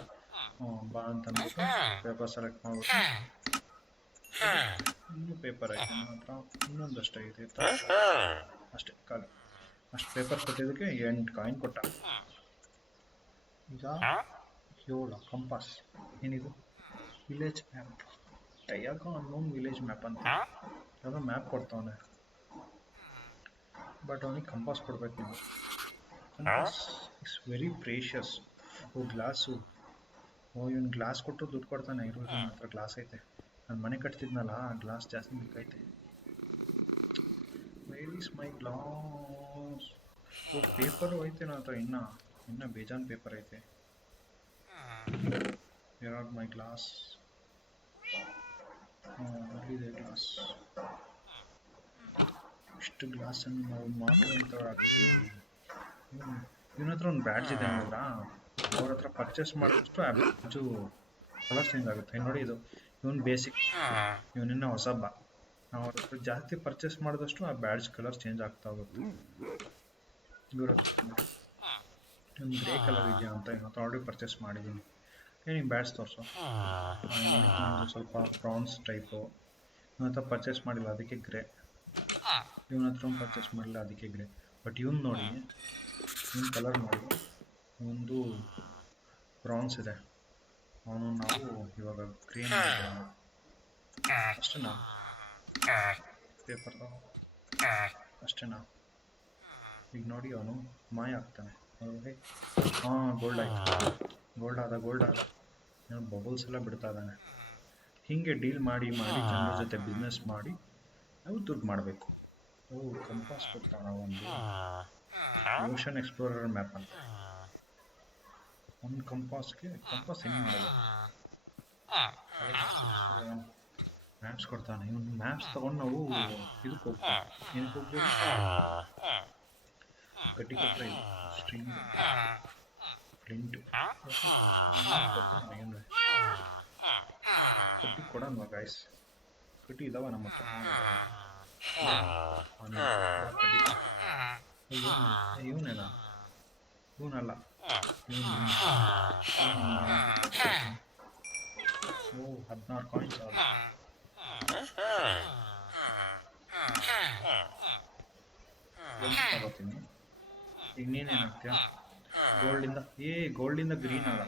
ಬಾ ಅಂತ ಅಂದ್ಬಿಟ್ಟು ಪೇಪರ್ ಸೆಲೆಕ್ಟ್ ಮಾಡ್ಬಿಟ್ಟು ಇನ್ನೂ ಪೇಪರ್ ಐತೆ ನನ್ನ ಹತ್ರ, ಇನ್ನೊಂದಷ್ಟು ಐತೆ ಅಷ್ಟೇ, ಖಾಲಿ. ಅಷ್ಟು ಪೇಪರ್ ಕೊಟ್ಟಿದ್ದಕ್ಕೆ 8 ಕಾಯಿನ್ ಕೊಟ್ಟ. ಈಗ 7 ಕಂಪಾಸ್. ಏನಿದು? Village map. ಯಾಕೋ ಅನ್ನೋನ್ ವಿಲೇಜ್ ಮ್ಯಾಪ್ ಅಂತ ಯಾವುದೋ ಮ್ಯಾಪ್ ಕೊಡ್ತಾವನೆ, ಬಟ್ ಅವನಿಗೆ ಕಂಪಾಸ್ ಕೊಡ್ಬೇಕು ನಾವು. Compass is very precious. Glass. ಇವನು ಗ್ಲಾಸ್ ಕೊಟ್ಟು ದುಡ್ಡು ಕೊಡ್ತಾನೆ. ಇರೋದು ನನ್ನ ಹತ್ರ ಗ್ಲಾಸ್ ಐತೆ. ನಾನು ಮನೆ ಕಟ್ತಿದ್ನಲ್ಲ, ಗ್ಲಾಸ್ ಜಾಸ್ತಿ ಬೇಕೈತೆ. Where is my glass? Paper ಐತೆ ನನ್ನ ಹತ್ರ, ಇನ್ನ ಬೇಜಾನ್ ಪೇಪರ್ ಐತೆ. Where are my glass? ಅಲ್ಲಿದೆ ಗ್ಲಾಸ್. ಇಷ್ಟು ಗ್ಲಾಸನ್ನು ನಾವು ಮಾಡುವಂಥವ್ರಾಗ್ತೀವಿ. ಇವನ ಹತ್ರ ಒಂದು ಬ್ಯಾಡ್ಜ್ ಇದೆ ನೋಡ್ರಾ? ಅವ್ರ ಹತ್ರ ಪರ್ಚೇಸ್ ಮಾಡಿದಷ್ಟು ಆ ಬ್ಯಾಡ್ಜು ಕಲರ್ ಚೇಂಜ್ ಆಗುತ್ತೆ. ನೋಡಿ, ಇದು ಇವನು ಬೇಸಿಕ್, ಇವನಿನ್ನ ಹೊಸಬ್ಬ. ನಾವು ಅವ್ರ ಹತ್ರ ಜಾಸ್ತಿ ಪರ್ಚೇಸ್ ಮಾಡಿದಷ್ಟು ಆ ಬ್ಯಾಡ್ಜ್ ಕಲರ್ ಚೇಂಜ್ ಆಗ್ತಾ ಹೋಗುತ್ತೆ. ಇವ್ರ ಒಂದು ಗ್ರೇ ಕಲರ್ ಇದೆಯಾ ಅಂತ ಇವನ ಹತ್ರ ಆಲ್ರೆಡಿ ಪರ್ಚೇಸ್ ಮಾಡಿದ್ದೀನಿ. ನಿಮ್ಗೆ ಬ್ಯಾಡ್ಜ್ ತೋರಿಸು. ಸ್ವಲ್ಪ ಬ್ರೌನ್ಸ್ ಟೈಪು. ಇವನ ಹತ್ರ ಪರ್ಚೇಸ್ ಮಾಡಿಲ್ಲ, ಅದಕ್ಕೆ ಗ್ರೇ. ಇವನ ಹತ್ರ ಪರ್ಚೇಸ್ ಮಾಡಿಲ್ಲ, ಅದಕ್ಕೆ ಗ್ರೇ. ಬಟ್ ಇವನು ನೋಡಿ, ಇವನ ಕಲರ್ ನೋಡಿ, ಒಂದು ಬ್ರೌನ್ಸ್ ಇದೆ. ಅವನು ನಾವು ಇವಾಗ ಗ್ರೀನ್ ಅಷ್ಟೇನಾ? ಪೇಪರ್ ಅಷ್ಟೇನಾ? ಈಗ ನೋಡಿ, ಅವನು ಮಾಯ ಆಗ್ತಾನೆ. ಗೋಲ್ಡ್ ಆಯ್ತು. ಗೋಲ್ಡ್ ಆದ. ಬಬಲ್ಸ್ ಎಲ್ಲ ಬಿಡ್ತಾ ಇದ್ದಾನೆ. ಹೀಗೆ ಡೀಲ್ ಮಾಡಿ ಜನರ ಜೊತೆ ಬಿಸ್ನೆಸ್ ಮಾಡಿ ನಾವು ದುಡ್ಡು ಮಾಡಬೇಕು. ಕಂಪಾಸ್ ಕೊಡ್ತಾವ ಒಂದು ಓಷನ್ ಎಕ್ಸ್ಪ್ಲೋರರ್ ಮ್ಯಾಪ್ ಅಂತ. ಒಂದು ಕಂಪಾಸ್ ಹೆಂಗೆ ಮಾಡೋದು? ಮ್ಯಾಪ್ಸ್ ಕೊಡ್ತಾನೆ. ಇವನು ಮ್ಯಾಪ್ಸ್ ತಗೊಂಡು ನಾವು ಇದಕ್ಕೆ ಹೋಗ್ತೀವಿ. ಏನಕ್ಕೆ ಹೋಗ್ತೀವಿ? ಕಟ್ಟಿ ಕೊಟ್ಟರೆ ಇದು ಸ್ಟ್ರಿಂಗ್ ಫ್ಲಿಂಟು ಏನು ಕಟ್ಟಿ ಕೊಡೋಣ ಗಾಯ್ಸ್. ಕಟ್ಟಿ ಇದಾವ ನಮ್ಮ ಹತ್ರ ಇವನೇನಾ? ಇವನಲ್ಲ, ಓ 16 ಕಾಯಿನ್ಸ್ ಆಗ. ತಗೋತೀನಿ. ಈಗ ನೀನೇನು ಹಾಕ್ತೀಯ? ಗೋಲ್ಡಿಂದ ಗ್ರೀನ್ ಆಗ.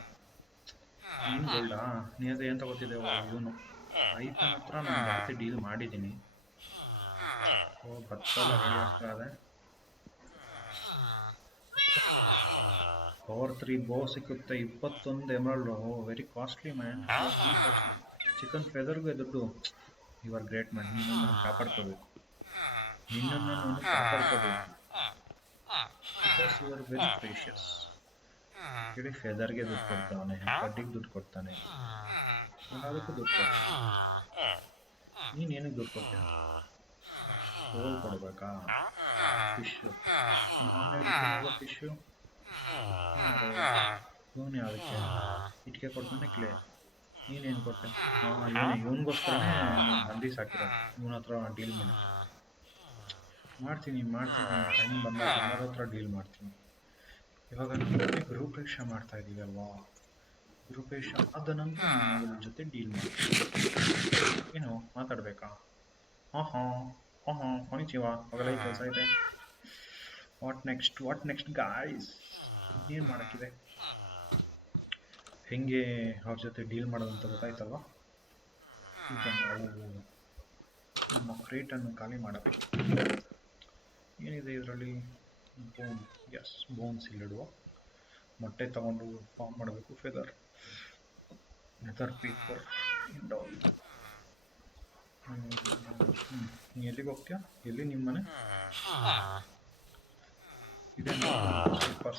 ನೀನು ಗೋಲ್ಡಾ? ನೀನು ಏನು ತಗೋತಿದ್ದೆ? ಇವನು ಐತನ ಹತ್ರ ನಾನು ಜಾಸ್ತಿ ಡೀಲ್ ಮಾಡಿದ್ದೀನಿ. ಓ ಬತ್ತಲ್ಲ ರೆಡಿ ಆಗ್ತಾ ಇದೆ. ಪವರ್ 3 ಬೋ ಸಿಕ್ಕುತ್ತೆ, 21 emerald. Oh very costly man. Chicken ಫೆದರ್ಗೂ ದುಡ್ಡು. You are great man. ನಿನ್ನನ್ನು ನಾನು ಕಾಪಾಡ್ಕೋಬೇಕು. Because you are very precious. ಕೇಳಿ, ಫೆದರ್ಗೆ ದುಡ್ಡು ಕೊಡ್ತಾನೆ, ಕಡ್ಡಿಗೆ ದುಡ್ಡು ಕೊಡ್ತಾನೆ, ಅದಕ್ಕೂ ದುಡ್ಡು ಕೊಡ್ತಾನೆ. ನೀನು ಏನಕ್ಕೆ ದುಡ್ಡು ಕೊಡ್ತೀಯ? ಗೋಲ್ ಕೊಡ್ಬೇಕಾ? ಫಿಶ್ಶು ಫಿಶ್ಶು ಇವನು ಯಾವುದಕ್ಕೆ? ಇಟ್ಕೆ ಕೊಡ್ತಾನೆ, ಕ್ಲೇ. ನೀನೇನು ಕೊಟ್ಟೆ? ಇವನಿಗೋಸ್ಕರನೇ ಹಂದಿ ಸಾಕಿರೋ. ಇವನ ಹತ್ರ ಡೀಲ್ ಮಾಡ್ತೀನಿ. ಟೈಮ್ ಬಂದಾಗ ಎಲ್ಲರ ಹತ್ರ ಡೀಲ್ ಮಾಡ್ತೀನಿ. ಇವಾಗ ನಾವು ಗುರುಪೇಕ್ಷ ಮಾಡ್ತಾ ಇದ್ದೀವಿ ಅಲ್ವಾ? ಗುರುಪೇಕ್ಷ ಆದ ನಂತರ ನನ್ನ ಜೊತೆ ಡೀಲ್ ಮಾಡ್ತೀನಿ. ಏನು ಮಾತಾಡಬೇಕಾ? ಹಾಂ ಕೊನಿಚಿವ, ಅವೆಲ್ಲ ಕೆಲಸ ಇದೆ. What next guys? ಏನು ಮಾಡೋಕ್ಕಿದೆ? ಹೆಂಗೆ ಅವ್ರ ಜೊತೆ ಡೀಲ್ ಮಾಡೋದಂತ ಗೊತ್ತಾಯ್ತಲ್ವ? ಈಗ ನಾವು ನಮ್ಮ ಕ್ರೇಟನ್ನು ಖಾಲಿ ಮಾಡಬೇಕು. ಏನಿದೆ ಇದರಲ್ಲಿ? ಬೋನ್ಸ್ ಇಲ್ಲಿಡುವ. ಮೊಟ್ಟೆ ತಗೊಂಡು ಫಾರ್ಮ್ ಮಾಡಬೇಕು. ಫೆದರ್, ನೆದರ್ ಪೇಪರ್, ನೀ ಎಲ್ಲಿಗೆ ಹೋಗ್ತೀಯ? ಎಲ್ಲಿ ನಿಮ್ಮ ಮನೆ? ಇದೆ.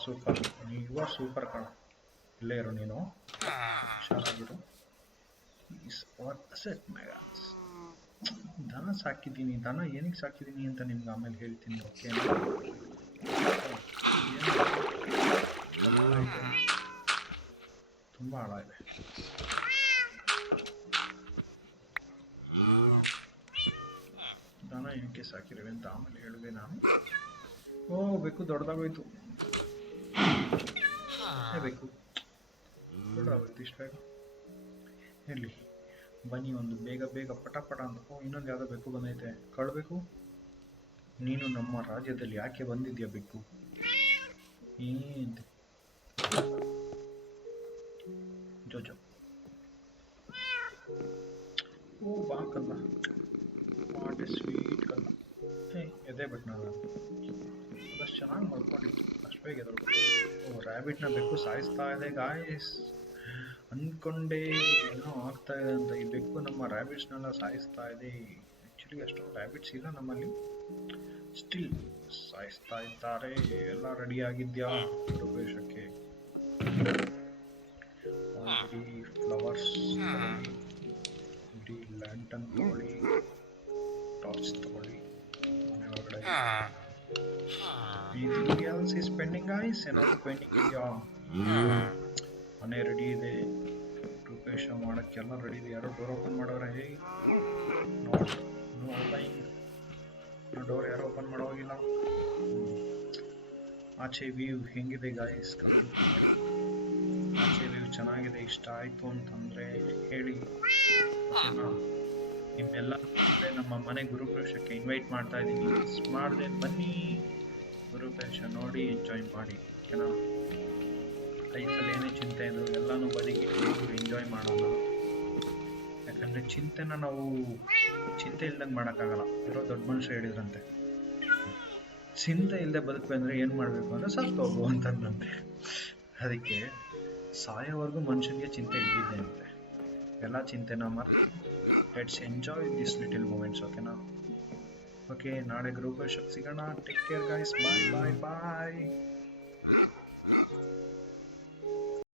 ಸೂಪರ್. ನೀವು ಸೂಪರ್ ಕಣ. ಇಲ್ಲೇ ಇರು ನೀನು, ಹುಷಾರಾಗಿರು. ದನ ಸಾಕಿದ್ದೀನಿ. ದನ ಏನಕ್ಕೆ ಸಾಕಿದ್ದೀನಿ ಅಂತ ನಿಮ್ಗೆ ಆಮೇಲೆ ಹೇಳ್ತೀನಿ. ಓಕೆ, ತುಂಬ ಆಳ ಇದೆ. ದನ ಏನಕ್ಕೆ ಸಾಕಿರುವೆ ಅಂತ ಆಮೇಲೆ ಹೇಳಿದೆ ನಾನು. ಓ ಬೇಕು ದೊಡ್ಡದಾಗೋಯ್ತು. ಬೇಕು ದೊಡ್ಡದಾಗೋಯ್ತು. ಇಷ್ಟು ಬೇಗ ಇರಲಿ, ಬನ್ನಿ ಒಂದು ಬೇಗ ಪಟ ಅಂತ. ಓ ಇನ್ನೊಂದು ಯಾವುದೋ ಬೆಕ್ಕು ಬಂದೈತೆ. ಕಳ್ಬೇಕು. ನೀನು ನಮ್ಮ ರಾಜ್ಯದಲ್ಲಿ ಯಾಕೆ ಬಂದಿದ್ಯಾ ಬೆಕ್ಕು? ಜೋಜೋ. ಓ ಬಾ ಕಲ್ಲ. ವಾಟ್ ಎ ಸ್ವೀಟ್ ಕಲ್ಲ. ಎದೆ ಬಿಟ್ಟು ನಾನು ಅಷ್ಟು ಚೆನ್ನಾಗಿ ಮಾಡ್ಕೊಂಡಿತ್ತು. ಅಷ್ಟು ಬೇಗ ಎದುರು. ಓ ರ್ಯಾಬಿಟ್ನ ಬೆಕ್ಕು ಸಾಯಿಸ್ತಾ ಇದೆ ಗಾಯ್ಸ್. ಅಂದ್ಕೊಂಡೆ ಏನೋ ಆಗ್ತಾ ಇದೆ ಅಂತ. ಈ ಬೆಕ್ಕು ನಮ್ಮ ರ್ಯಾಬಿಟ್ಸ್ನೆಲ್ಲ ಸಾಯಿಸ್ತಾ ಇದೆ. ಆ್ಯಕ್ಚುಲಿ ಅಷ್ಟೊಂದು ರ್ಯಾಬಿಟ್ಸ್ ಇಲ್ಲ ನಮ್ಮಲ್ಲಿ, ಸ್ಟಿಲ್ ಸಾಯಿಸ್ತಾ ಇದ್ದಾರೆ. ಎಲ್ಲ ರೆಡಿ ಆಗಿದ್ಯಾ ಪ್ರವೇಶಕ್ಕೆ? ಆಲ್ರೆಡಿ ಫ್ಲವರ್ಸ್ ತಗೊಳ್ಳಿ, ಇಡೀ ಲ್ಯಾಂಟನ್ ತಗೊಳ್ಳಿ, ಟಾರ್ಚ್ ತಗೊಳ್ಳಿ. ಮನೆ ಒಳಗಡೆ anything else is pending guys? ಏನಾದರೂ ಪೆಂಡಿಂಗ್ ಇದೆಯಾ? ಮನೆ ರೆಡಿ ಇದೆ. ರೂಪೇಶ ಮಾಡೋಕ್ಕೆಲ್ಲ ರೆಡಿ ಇದೆ. ಯಾರೋ ಡೋರ್ ಓಪನ್ ಮಾಡೋರೆ? Hey no opening. ಡೋರ್ ಯಾರು ಓಪನ್ ಮಾಡೋಗಿಲ್ಲ. ಆಚೆ ವ್ಯೂ ಹೆಂಗಿದೆ ಗಾಯ್ಸ್? ಕಮೆಂಟ್ ಮಾಡಿ. ಆಚೆ ವ್ಯೂ ಚೆನ್ನಾಗಿದೆ, ಇಷ್ಟ ಆಯಿತು ಅಂತಂದರೆ ಹೇಳಿ. ಓಕೆನಾ? ನಿಮ್ಮೆಲ್ಲ ನಮ್ಮ ಮನೆ ಗುರುಪ್ರವೇಶಕ್ಕೆ ಇನ್ವೈಟ್ ಮಾಡ್ತಾ ಇದ್ದೀನಿ. ಮಿಸ್ ಮಾಡದೆ ಬನ್ನಿ. ಗುರುಪ್ರವೇಶ ನೋಡಿ ಎಂಜಾಯ್ ಮಾಡಿ. ಓಕೆನಾ? ಲೈಫಲ್ಲಿ ಏನೇ ಚಿಂತೆ ಇದ್ರು ಎಲ್ಲನೂ ಬದಿಗಿಟ್ಟು ಎಂಜಾಯ್ ಮಾಡೋಣ. ಯಾಕಂದರೆ ಚಿಂತೆನ ನಾವು ಚಿಂತೆ ಇಲ್ದಂಗೆ ಮಾಡೋಕ್ಕಾಗಲ್ಲ. ಇರೋ ದೊಡ್ಡ ಮನುಷ್ಯ ಹೇಳಿದ್ರಂತೆ, ಚಿಂತೆ ಇಲ್ಲದೆ ಬದುಕಬೇಕಂದ್ರೆ ಏನು ಮಾಡಬೇಕು ಅಂದರೆ ಸತ್ತು ಹೋಗು ಅಂತಂದಂತೆ. ಅದಕ್ಕೆ ಸಾಯೋವರೆಗೂ ಮನುಷ್ಯನಿಗೆ ಚಿಂತೆ ಇದ್ದಿದೆ ಅಂತೆ. ಎಲ್ಲ ಚಿಂತೆನ ಮರೆತು let's enjoy this little moments. ಓಕೆನಾ? ಓಕೆ, ನಾಳೆ ಗ್ರೂಪ್ ಸಿಗೋಣ. Take care guys. ಬಾಯ್.